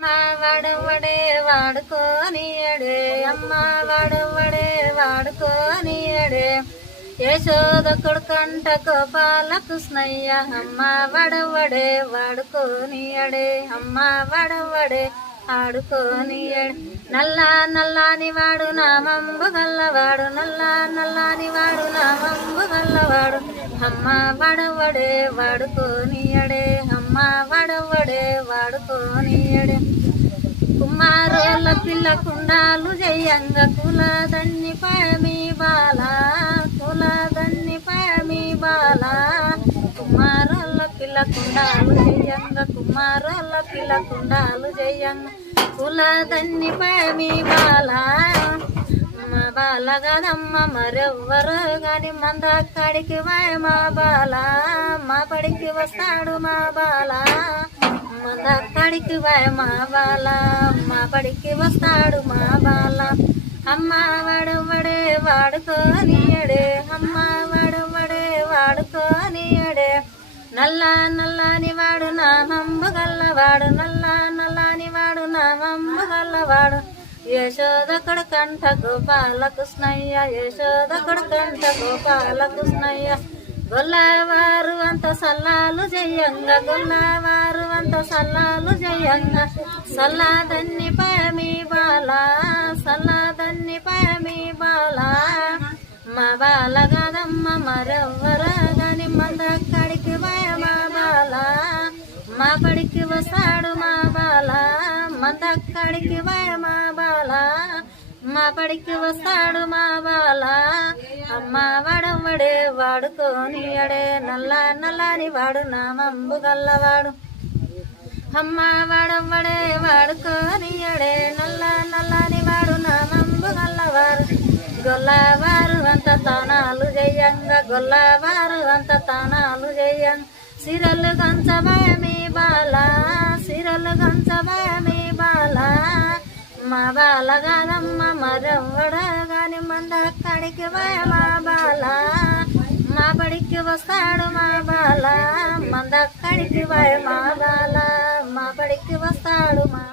అమ్మ వాడవడే వాడుకోనియడే, అమ్మ వాడవడే వాడుకోనియడే, యశోద కొడుకంట గోపాల కృష్ణయ్య, అమ్మ వాడవడే వాడుకోనియడే, అమ్మ వాడవడే ఆడుకోనియడే. నల్ల నల్లాని వాడు నామంబు గల్లవాడు, నల్ల నల్లాని వాడు నామంబు గల్లవాడు, అమ్మ వాడవడే వాడుకోనియడే, అమ్మ వాడవడే వాడుకోనియడే. కుమారోళ్ళ పిల్ల కుండాలు జయంగ కులదన్ని పయమి బాల, కులదన్ని పయమి బాల, కుమారోళ్ళ పిల్ల కుండాలు జయంగ, కుమారోళ్ళ పిల్ల కుండాలు జయంగ కులదన్ని పయమి బాల. మా బాల కదమ్మ మరెవ్వరు గాని మందక్కడికి వాయ మా బాల, మా పడికి వస్తాడు మా బాల, మందక్కడికి వాయ మా బాల, మా పడికి వస్తాడు మా బాల. అమ్మ వాడవడే వాడుకోనియడే, అమ్మ వాడవడే వాడుకోనియడే, నల్ల నల్లాని వాడు నామంబు గల్లవాడు, నల్ల నల్లాని వాడు నామంబు గల్లవాడు, యశోద కొడుకంట గోపాల కృష్ణయ్య, యశోద కొడుకంట గోపాల కృష్ణయ్య. గొల్లవారు అంత సల్లాలు జయంగ, గొల్లవారు అంత సల్లాలు జయంగ, సల్లాదన్ని పయమి బాల, సల్లాదన్ని పయమి బాల. మా బాల గదమ్మ మరెవ్వరు గాని మందక్కడికి వయ మా బాల, మా పడికి వస్తాడు మా బాల, మందక్కడికి వయ మా బాల, మా పడికి వస్తాడు మా బాల. అమ్మ వాడవడే వాడుకోనియడే, నల్ల నల్లని వాడు నామంబు గల్లవాడు, అమ్మ వాడవడే వాడుకోనియడే, నల్ల నల్లని వాడు నామంబు గల్లవాడు. గొల్లవారు అంత తానాలు జయంగ, గొల్లవారు అంత తానాలు జయంగ, సిరలు గంచమయమి బాల, సిరలు గంచమయమి బాల. మా బాల కాదమ్మ మరెవ్వడ గాని మందక్కడికి వయ మా బాల, మా పడికి వస్తాడు మా బాల, మందక్కడికి వయ మా బాల, మా పడికి వస్తాడు మా